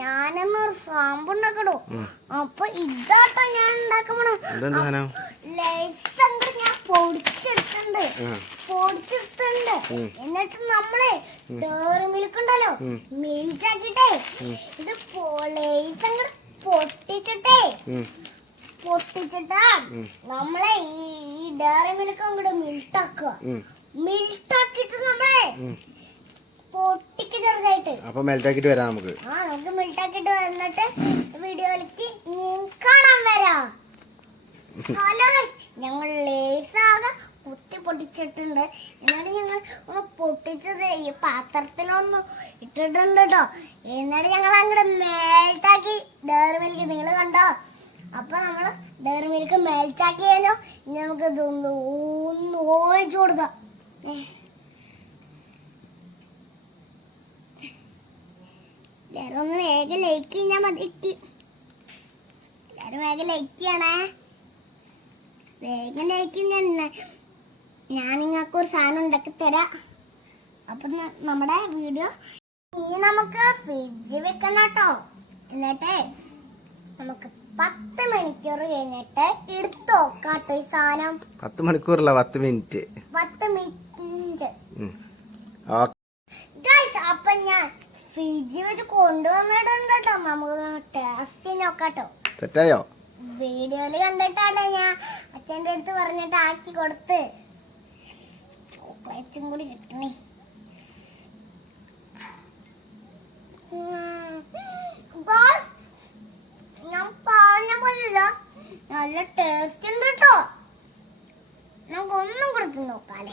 ഞാനൊന്നൊരു സാമ്പുണ്ടാക്കടോ. അപ്പൊ ഇതാട്ടോ ഞാൻ ഉണ്ടാക്കണ ലൈറ്റ്സ് ഞാൻ പൊടിച്ചെടുത്തുണ്ട്. എന്നിട്ട് നമ്മളെ ഡയറി മിൽക്ക് ഉണ്ടല്ലോ മെൽറ്റാക്കിട്ടെ ഇത് ലൈറ്റ്സ് അങ്ങോട്ട് പൊട്ടിച്ചിട്ടാ നമ്മളെ ഈ ഡയറി മിൽക്ക് അങ്ങോട്ട് മിൽട്ടാക്കിട്ട് നമ്മളെ പൊട്ടിക്ക് ചെറുതായിട്ട്. അപ്പൊ മെൽറ്റാക്കിട്ട് വരാം നമുക്ക്. നമുക്ക് മെൽറ്റാക്കിട്ട് വന്നിട്ട് വീഡിയോയിലേക്ക് കാണാൻ വരാം. ഹലോ, ഞങ്ങൾ ലേസാകെ കുത്തി പൊട്ടിച്ചിട്ടുണ്ട്. എന്നിട്ട് ഞങ്ങൾ ഒന്ന് പൊട്ടിച്ചത് ഈ പാത്രത്തിലൊന്നും ഇട്ടിട്ടുണ്ട് കേട്ടോ. എന്നിട്ട് ഞങ്ങൾ അങ്ങോട്ട് മെൽറ്റാക്കി ഡയറി മിൽക്ക് നിങ്ങൾ കണ്ടോ. അപ്പൊ നമ്മള് ഡയറി മിൽക്ക് മെൽറ്റാക്കിയാലോ. ഇനി നമുക്ക് ഇതൊന്ന് ഒഴിച്ചു കൊടുക്കാം. എല്ലാരും ഒന്ന് വേഗം ലൈക്ക് ചെയ്യാൻ മതി. എല്ലാരും വേഗം ലൈക്ക് ചെയ്യണേ. വേഗം ലൈക്ക് ഞാൻ നിങ്ങൾക്ക് ഒരു സാധനം ഉണ്ടാക്കി തരാം. അപ്പൊ നമ്മുടെ വീഡിയോ ഇനി നമുക്ക് ഫ്രിഡ്ജ് വെക്കണം കേട്ടോ. എന്നിട്ട് നമുക്ക് 10 മണിക്കൂർ കഴിഞ്ഞിട്ട് എടുത്തു നോക്കാട്ടോ ഈ സാധനം. 10 മണിക്കൂറല്ല 10 മിനിറ്റ്. 10 മിനിറ്റ്. അപ്പൊ ഞാൻ ഫ്രിഡ്ജ് വെച്ച് കൊണ്ടുവന്നിട്ടുണ്ട് കേട്ടോ. നമുക്ക് ടേസ്റ്റ് നോക്കാട്ടോ. സെറ്റായോ? വീഡിയോയില് കണ്ടിട്ടാണ് ഞാൻ അച്ഛൻ്റെ അടുത്ത് പറഞ്ഞിട്ട് ആക്കി കൊടുത്ത്. ചോക്ലേറ്റും കൂടി കിട്ടണേ. ഞാൻ പറഞ്ഞ പോലെയല്ല, നല്ല ടേസ്റ്റ് ഉണ്ട് കേട്ടോ. നമുക്ക് ഒന്നും കൊടുത്ത് നോക്കാല്ലേ.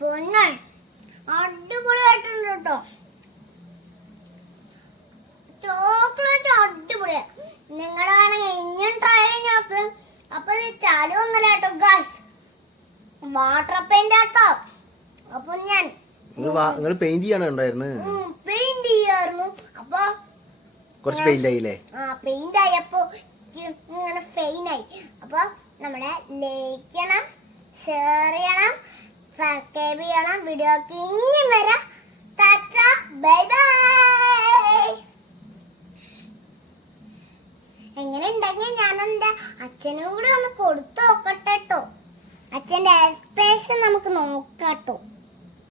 പൊന്നെ അടിപൊളിയായിട്ടുണ്ട് കേട്ടോ. ചോക്ലേറ്റ് അടിപൊളിയാ. നിങ്ങളെ വേണമെങ്കിൽ ഇനിയും ട്രൈ ചെയ്ത് നോക്ക്. അപ്പൊ ചളി ഒന്നല്ല കേട്ടോ ഗായ്സ്, വാട്ടർ പെയിന്റ് ആട്ടോ. അപ്പൊ ഞാൻ പെയിന്റ് ചെയ്യാനുണ്ടായിരുന്നു. പെയിന്റ് ചെയ്യായിരുന്നു. അപ്പൊ കുറച്ച് പെയിന്റ് ആയില്ലേ? പെയിന്റ് ആയപ്പോ ഇങ്ങനെ ഫെയിനായി. അപ്പൊ നമ്മളെ ലൈക്ക് ചെയ്യണം, ഷെയർ ചെയ്യണം, സബ്സ്ക്രൈബ് ചെയ്യണം. വീഡിയോക്ക് ഇനി വരാം. Bye bye. എങ്ങനെ ഉണ്ടെങ്കിൽ ഞാൻ എന്റെ അച്ഛനും കൂടെ ഒന്ന് കൊടുത്തു നോക്കട്ടെ കേട്ടോ. അച്ഛന്റെ എക്സ്പ്രഷൻ നമുക്ക് നോക്കാട്ടോ.